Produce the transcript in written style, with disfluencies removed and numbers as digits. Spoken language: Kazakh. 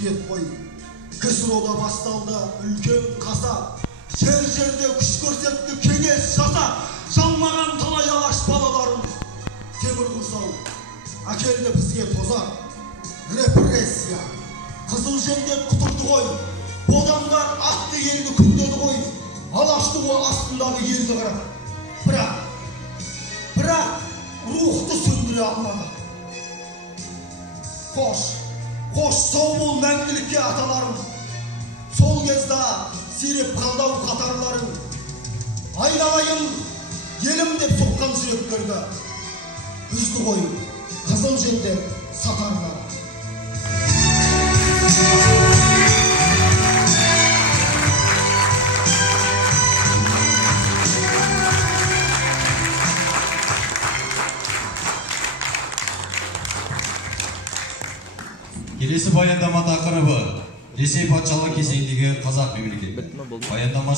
Қой, КСРОда басталды үлкен қаса, жер-жерде күш көрсетті кеңес жаса, жалмаған талай алаш балаларымыз. Темір құрсау, әкелді бізге тозақ, репрессия, қызыл жендет құтырды ғой, бодандар атты елді күндеді ғой, алашты о астындағы елді қарап. Бірақ рухты сөндіре алмады. Қош сау бол мәңгілікке аталарым, сол кезді сиреп қалдау қатарларың, айналайын елім деп соққан жүректерді, үзді ғой қызыл жендет сатарлар. Келесі баяндама тақырыбы Ресей патшалық кезеңдегі қазақ мемлекеті. Баяндама